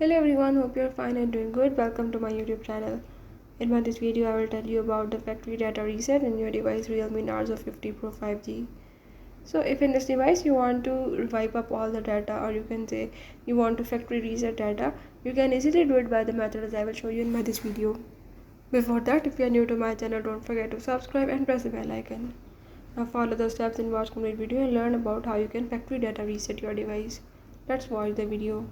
Hello everyone, hope you're fine and doing good. Welcome to my YouTube channel. In this video, I will tell you about the factory data reset in your device Realme Narzo 50 Pro 5G. So if in this device you want to wipe up all the data, or you can say you want to factory reset data, you can easily do it by the methods I will show you in this video. Before that, if you are new to my channel, don't forget to subscribe and press the bell icon. Now follow the steps and watch complete video and learn about how you can factory data reset your device. Let's watch the video.